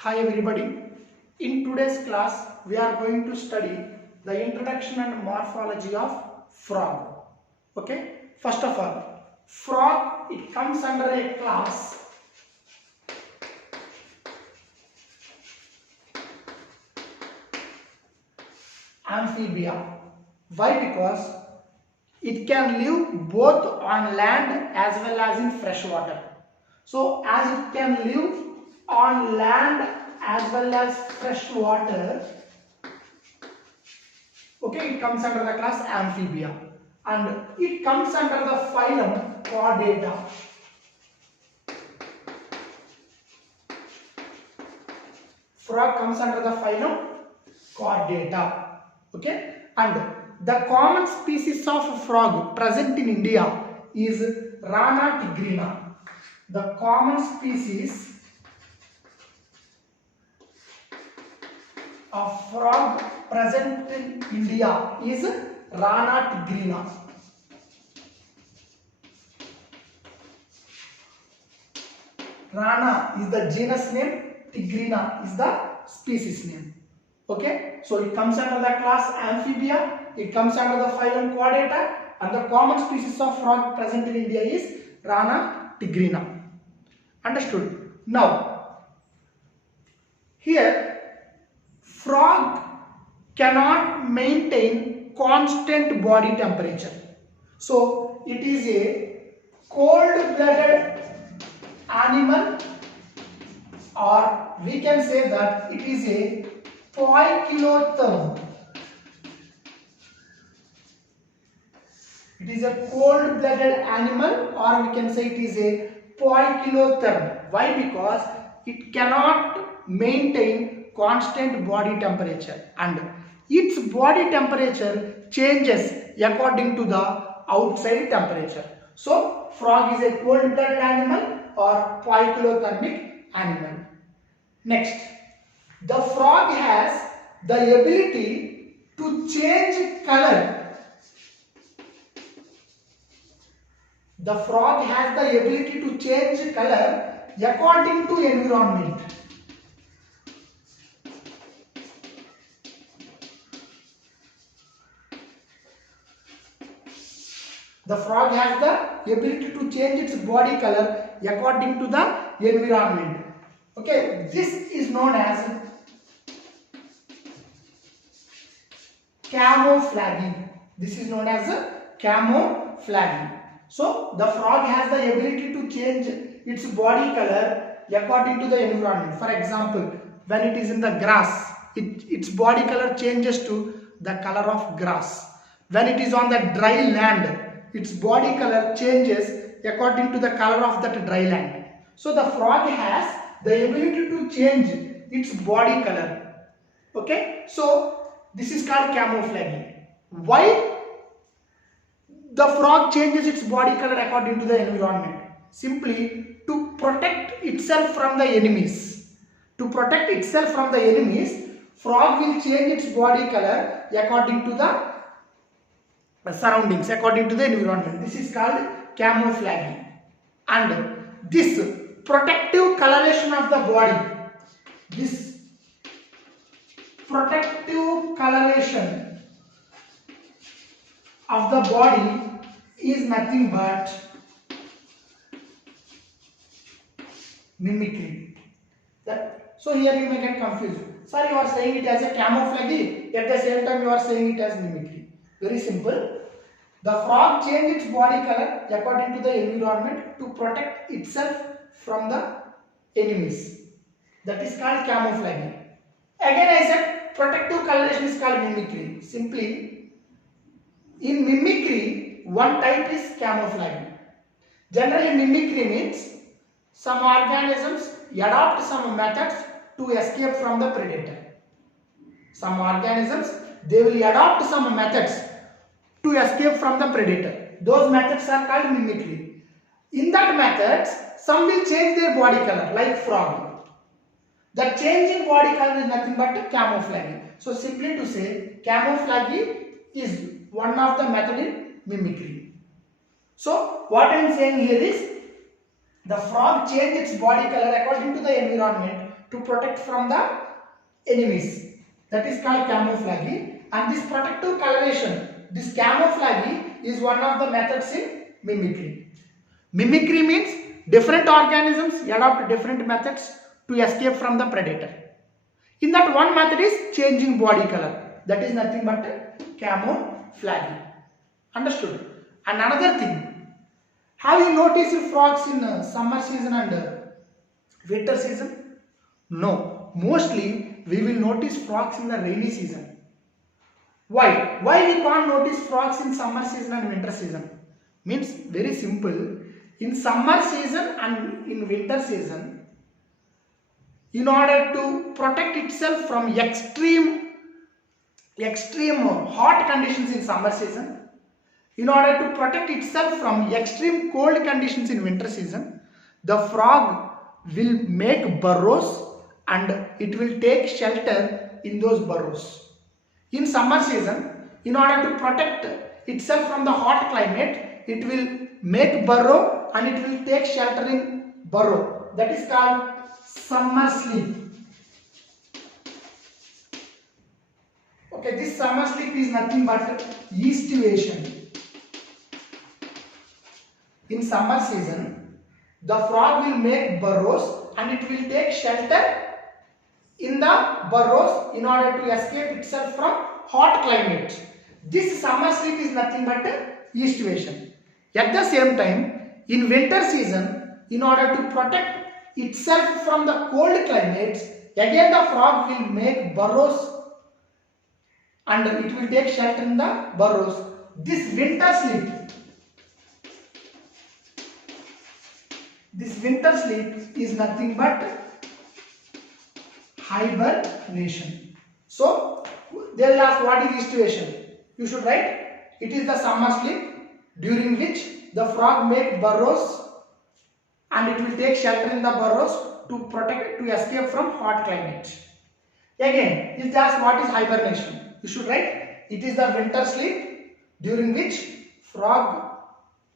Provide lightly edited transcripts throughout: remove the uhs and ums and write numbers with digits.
Hi everybody. In today's class, we are going to study the introduction and morphology of frog. Okay. First of all, frog it comes under a class amphibia. Why? Because it can live both on land as well as in fresh water. So as it can live on land as well as fresh water, okay, it comes under the class amphibia and it comes under the phylum Chordata. Frog comes under the phylum Chordata. Okay, and the common species of frog present in India is Rana tigrina. The common species of frog present in India is Rana tigrina. Rana is the genus name, tigrina is the species name. Okay, so it comes under the class amphibia, it comes under the phylum Chordata, and the common species of frog present in India is Rana tigrina. Understood? Now, here frog cannot maintain constant body temperature. So it is a cold-blooded animal, or we can say that it is a poikilotherm. It is a cold-blooded animal, or we can say it is a poikilotherm. Why? Because it cannot maintain constant body temperature and its body temperature changes according to the outside temperature. So frog is a cold-blooded animal or poikilothermic animal. Next, the frog has the ability to change color. The frog has the ability to change color according to environment. The frog has the ability to change its body color according to the environment. Okay, this is known as camouflaging. This is known as camouflaging. So the frog has the ability to change its body color according to the environment. For example, when it is in the grass, its body color changes to the color of grass. When it is on the dry land, its body color changes according to the color of that dry land. So the frog has the ability to change its body color. Okay, so this is called camouflaging. Why the frog changes its body color according to the environment? Simply to protect itself from the enemies. To protect itself from the enemies, frog will change its body color according to the surroundings, according to the environment. This is called camouflaging. And this protective coloration of the body, this protective coloration of the body is nothing but mimicry. So here you may get confused. Sir, you are saying it as a camouflage, at the same time you are saying it as mimicry. Very simple. The frog changes its body color according to the environment to protect itself from the enemies. That is called camouflaging. Again I said protective coloration is called mimicry. Simply, in mimicry, one type is camouflaging. Generally, mimicry means some organisms adopt some methods to escape from the predator. Some organisms, they will adopt some methods to escape from the predator. Those methods are called mimicry. In that methods, some will change their body color, like frog. The changing body color is nothing but camouflaging. So simply to say, camouflaging is one of the method in mimicry. So what I am saying here is, the frog changes its body color according to the environment to protect from the enemies. That is called camouflage. And this protective coloration, this camouflage is one of the methods in mimicry. Mimicry means different organisms adopt different methods to escape from the predator. In that, one method is changing body color. That is nothing but camouflage. Understood? And another thing, have you noticed frogs in summer season and winter season? No. Mostly we will notice frogs in the rainy season. Why? Why we can't notice frogs in summer season and winter season? Means very simple. In summer season and in winter season, in order to protect itself from extreme hot conditions in summer season, in order to protect itself from extreme cold conditions in winter season, the frog will make burrows and it will take shelter in those burrows. In summer season, in order to protect itself from the hot climate, it will make burrow and it will take shelter in burrow. That is called summer sleep. Okay, this summer sleep is nothing but estivation. In summer season, the frog will make burrows and it will take shelter in the burrows in order to escape itself from hot climate. This summer sleep is nothing but estivation. At the same time, in winter season, in order to protect itself from the cold climates, again the frog will make burrows and it will take shelter in the burrows. This winter sleep is nothing but hibernation. So they will ask what is estivation. You should write it is the summer sleep during which the frog make burrows and it will take shelter in the burrows to escape from hot climate. Again, if they ask what is hibernation, you should write it is the winter sleep during which frog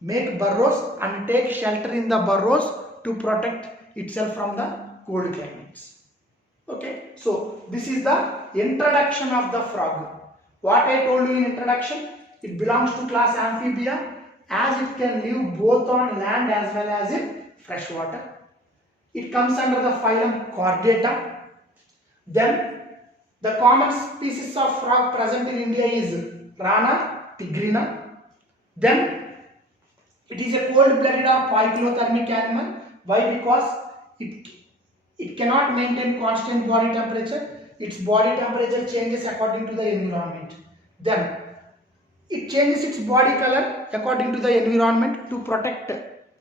make burrows and take shelter in the burrows to protect itself from the cold climates. Okay, so this is the introduction of the frog. What I told you in introduction, it belongs to class Amphibia as it can live both on land as well as in fresh water. It comes under the phylum Chordata. Then the common species of frog present in India is Rana tigrina. Then it is a cold-blooded or poikilothermic animal. Why? Because it cannot maintain constant body temperature. Its body temperature changes according to the environment. Then it changes its body color according to the environment to protect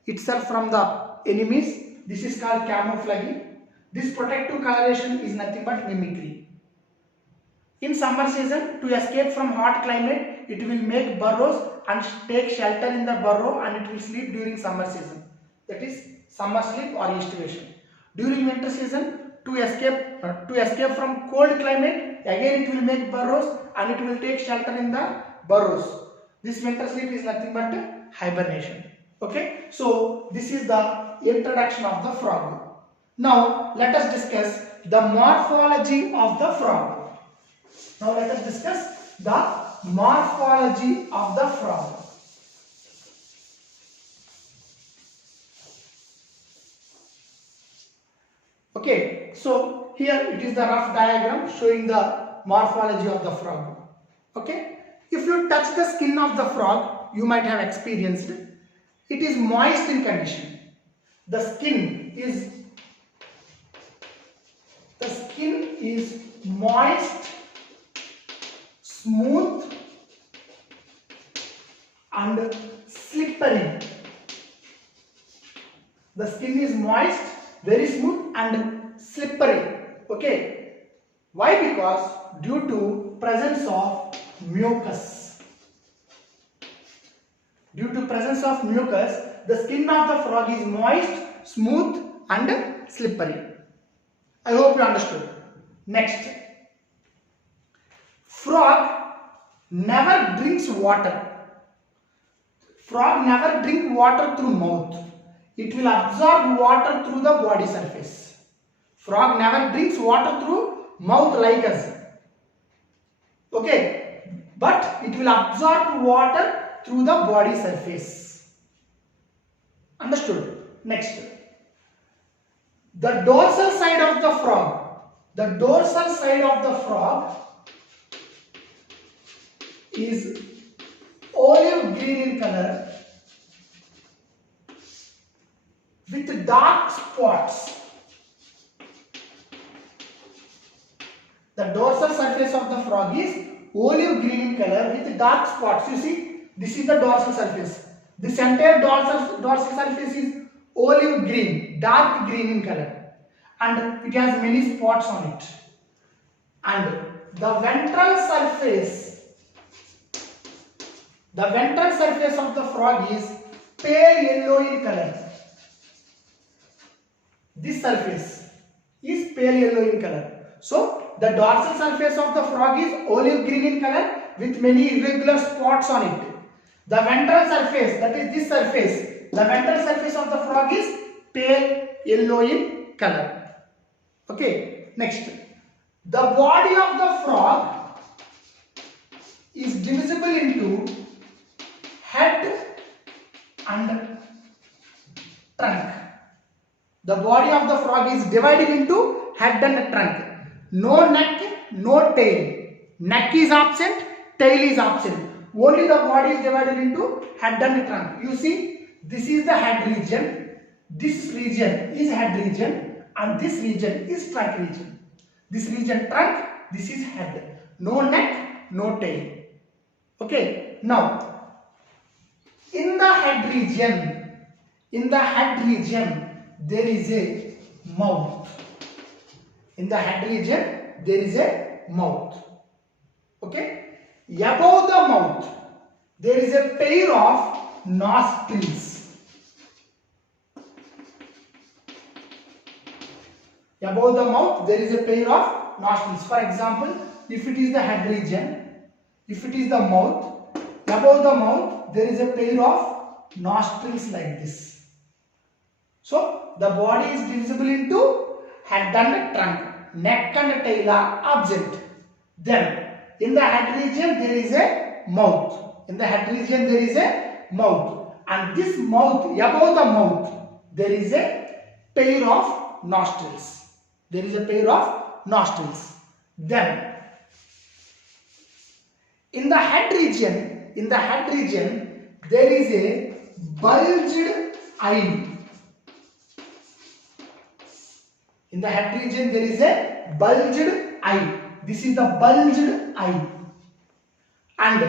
itself from the enemies. This is called camouflage. This protective coloration is nothing but mimicry. In summer season, to escape from hot climate, it will make burrows and take shelter in the burrow and it will sleep during summer season. That is summer sleep or estivation. During winter season, to escape from cold climate, again it will make burrows and it will take shelter in the burrows. This winter sleep is nothing but hibernation. Okay, so this is the introduction of the frog. Now let us discuss the morphology of the frog. Now let us discuss the morphology of the frog. Okay, so here it is the rough diagram showing the morphology of the frog. Okay, if you touch the skin of the frog, you might have experienced it. It is moist in condition. The skin is moist, smooth and slippery. The skin is moist, very smooth and slippery. Okay, why? Because due to presence of mucus. Due to presence of mucus, the skin of the frog is moist, smooth and slippery. I hope you understood. Next, frog never drinks water. Frog never drink water through mouth. It will absorb water through the body surface. Frog never drinks water through mouth like us. Okay, but it will absorb water through the body surface. Understood? Next, the dorsal side of the frog. The dorsal side of the frog is olive green in color with dark spots. The dorsal surface of the frog is olive green in color with dark spots. You see, this is the dorsal surface. This entire dorsal surface is olive green, dark green in color, and it has many spots on it. And the ventral surface of the frog is pale yellow in color. This surface is pale yellow in color. So the dorsal surface of the frog is olive green in color with many irregular spots on it. The ventral surface, that is this surface, the ventral surface of the frog is pale yellow in color. Okay, next. The body of the frog is divisible into head and trunk. The body of the frog is divided into head and trunk. No neck, no tail. Neck is absent, tail is absent. Only the body is divided into head and trunk. You see, this is the head region. This region is head region, and this region is trunk region. This region trunk, this is head. No neck, no tail. Okay. Now, in the head region, there is a mouth. In the head region, there is a mouth. Okay. Above the mouth, there is a pair of nostrils. Above the mouth, there is a pair of nostrils. For example, if it is the head region, if it is the mouth, above the mouth, there is a pair of nostrils like this. So, the body is divisible into head and trunk. Neck and tail are absent. Then, in the head region, there is a mouth. In the head region, there is a mouth. And this mouth, above the mouth, there is a pair of nostrils. There is a pair of nostrils. Then, in the head region, there is a bulged eye. In the head region, there is a bulged eye. This is the bulged eye. And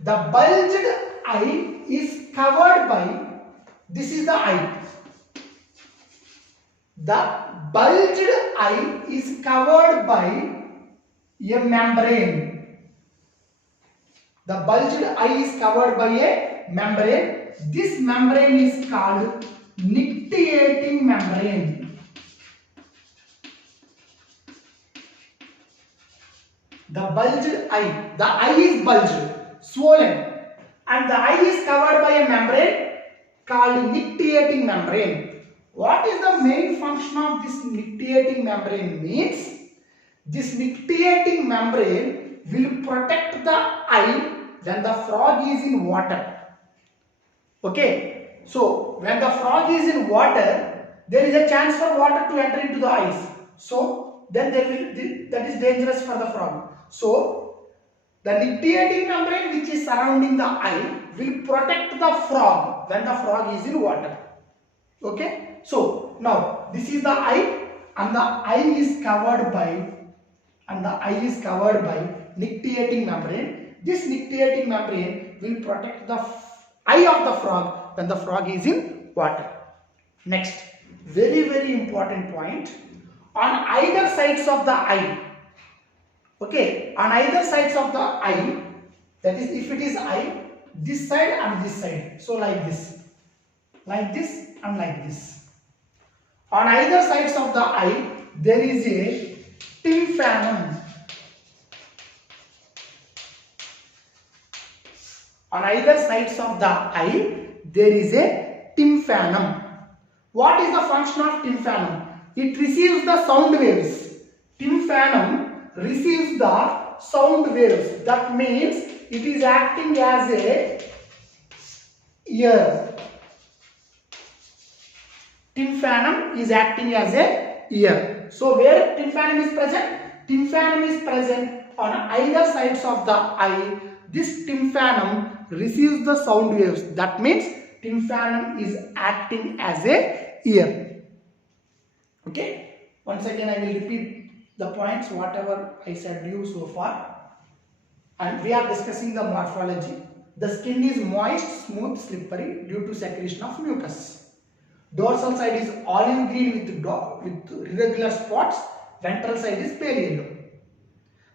the bulged eye is covered by, this is the eye. The bulged eye is covered by a membrane. The bulged eye is covered by a membrane. This membrane is called nictitating membrane. The bulged eye, the eye is bulged, swollen, and the eye is covered by a membrane called nictitating membrane. What is the main function of this nictitating membrane? Means this nictitating membrane will protect the eye when the frog is in water. Okay, so when the frog is in water, there is a chance for water to enter into the eyes. So then that is dangerous for the frog. So the nictitating membrane which is surrounding the eye will protect the frog when the frog is in water. Okay, so now this is the eye, and the eye is covered by nictitating membrane. This nictitating membrane will protect the eye of the frog when the frog is in water. Next, very important point. On either sides of the eye, okay, on either sides of the eye, that is, if it is eye, this side and this side, so like this and like this. On either sides of the eye, there is a tympanum. On either sides of the eye, there is a tympanum. What is the function of tympanum? it receives the sound waves. Tympanum receives the sound waves. That means it is acting as a ear. Tympanum is acting as a ear. So where tympanum is present? Tympanum is present on either sides of the eye. This tympanum receives the sound waves. That means tympanum is acting as a ear. Okay. Once again I will repeat the points whatever I said to you so far. And we are discussing the morphology. The skin is moist, smooth, slippery due to secretion of mucus. Dorsal side is olive green with irregular spots. Ventral side is pale yellow.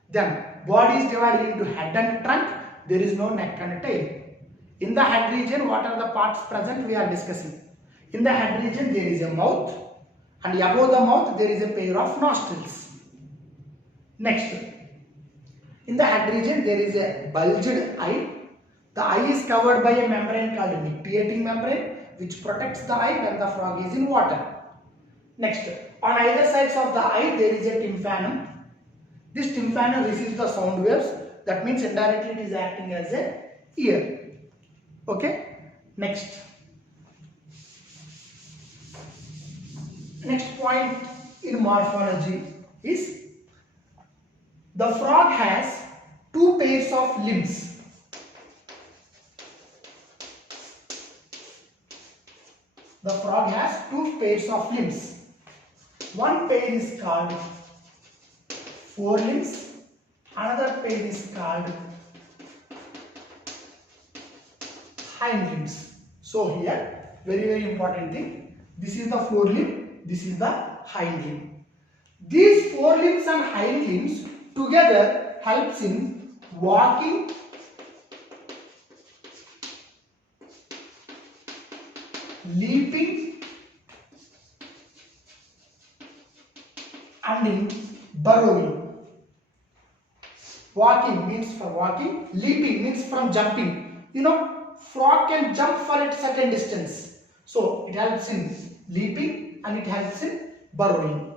Then body is divided into head and trunk. There is no neck and tail. In the head region, what are the parts present? We are discussing. In the head region, there is a mouth, and above the mouth there is a pair of nostrils. Next, in the head region there is a bulged eye. The eye is covered by a membrane called nictitating membrane, which protects the eye when the frog is in water. Next, on either sides of the eye there is a tympanum. This tympanum receives the sound waves. That means indirectly it is acting as a ear. Okay. Next point in morphology is the frog has two pairs of limbs. The frog has two pairs of limbs. One pair is called forelimbs, another pair is called hind limbs. So here, very important thing, this is the forelimb, this is the hind limb. These forelimbs and hind limbs together helps in walking, leaping and in burrowing. Walking means for walking, leaping means from jumping. You know, frog can jump for a certain distance. So it helps in leaping and it helps in burrowing.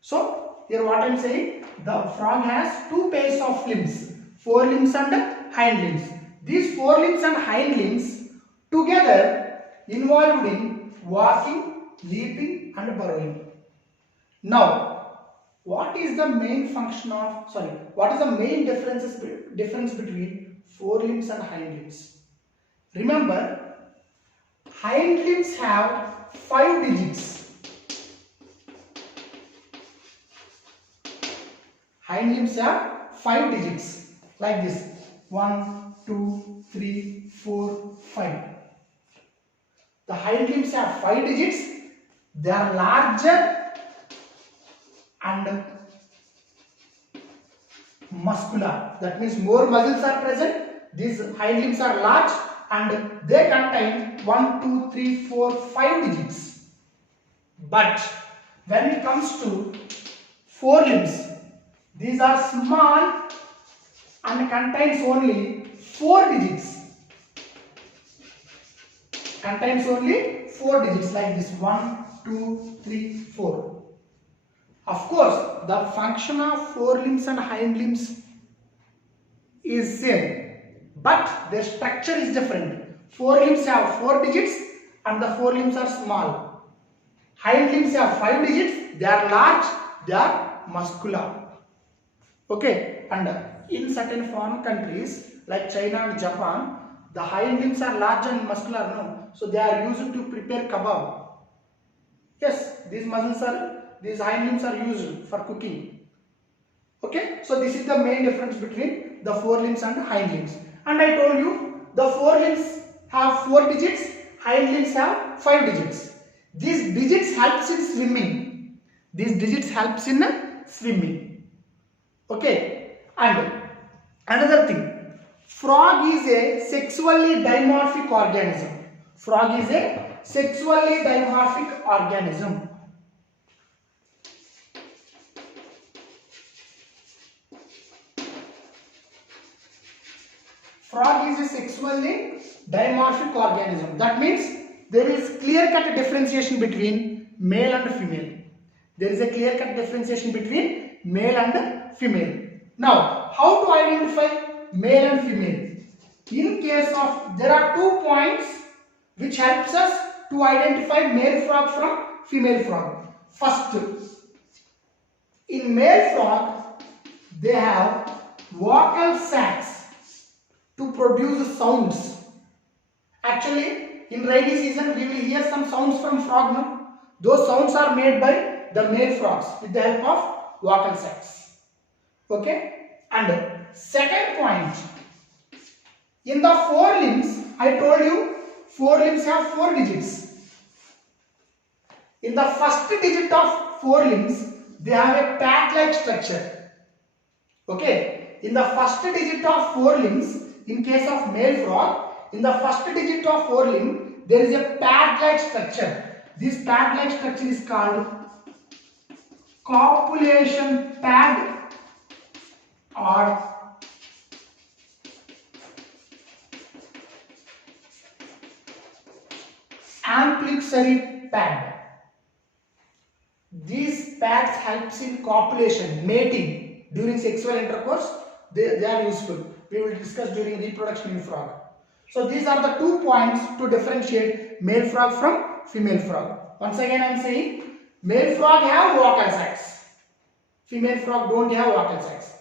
So here what I am saying, the frog has two pairs of limbs, forelimbs and hind limbs. These forelimbs and hind limbs together involved in walking, leaping and burrowing. Now, what is the main difference between forelimbs and hind limbs? Remember, hind limbs have 5 digits. Hind limbs have 5 digits like this: 1, 2, 3, 4, 5. The hind limbs have 5 digits. They are larger and muscular. That means more muscles are present. These hind limbs are large and they contain 1, 2, 3, 4, 5 digits. But when it comes to forelimbs, these are small and contains only 4 digits. Contains only 4 digits like this: 1, 2, 3, 4. Of course, the function of forelimbs and hind limbs is same, but their structure is different. Forelimbs have 4 digits and the forelimbs are small. Hind limbs have 5 digits, they are large, they are muscular. Okay, and in certain foreign countries like China and Japan, the hind limbs are large and muscular, no? So they are used to prepare kebab. Yes, these hind limbs are used for cooking. Okay, so this is the main difference between the forelimbs and the hind limbs. And I told you the forelimbs have 4 digits, hind limbs have 5 digits. These digits helps in swimming. These digits helps in swimming. Okay, and another thing, frog is a sexually dimorphic organism. Frog is a sexually dimorphic organism. Frog is a sexually dimorphic organism. That means there is clear-cut differentiation between male and female. There is a clear-cut differentiation between male and female. Now, how to identify male and female? In case of, there are 2 points which helps us to identify male frog from female frog. First, in male frog, they have vocal sacs to produce sounds. Actually, in rainy season, we will hear some sounds from frog. No? Those sounds are made by the male frogs with the help of vocal sacs. Okay? And second point, in the forelimbs, I told you forelimbs have 4 digits. In the first digit of forelimbs, they have a pad-like structure. Okay? In the first digit of forelimbs, in case of male frog, in the first digit of forelimb, there is a pad-like structure. This pad-like structure is called copulation pad or ambulatory pad. These pads helps in copulation, mating during sexual intercourse. They are useful. We will discuss during reproduction in frog. So these are the 2 points to differentiate male frog from female frog. Once again I am saying male frog have vocal sacs. Female frog don't have vocal sacs.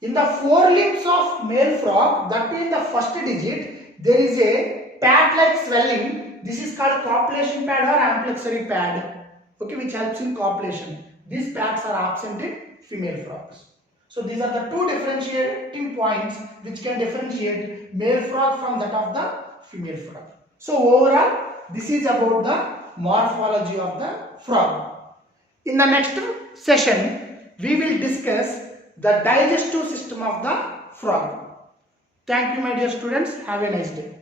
In the forelimbs of male frog, that means the first digit, there is a pad-like swelling. This is called copulation pad or ambulatory pad. Okay, which helps in copulation. These pads are absent in female frogs. So these are the 2 differentiating points which can differentiate male frog from that of the female frog. So overall, this is about the morphology of the frog. In the next session, we will discuss the digestive system of the frog. Thank you, my dear students. Have a nice day.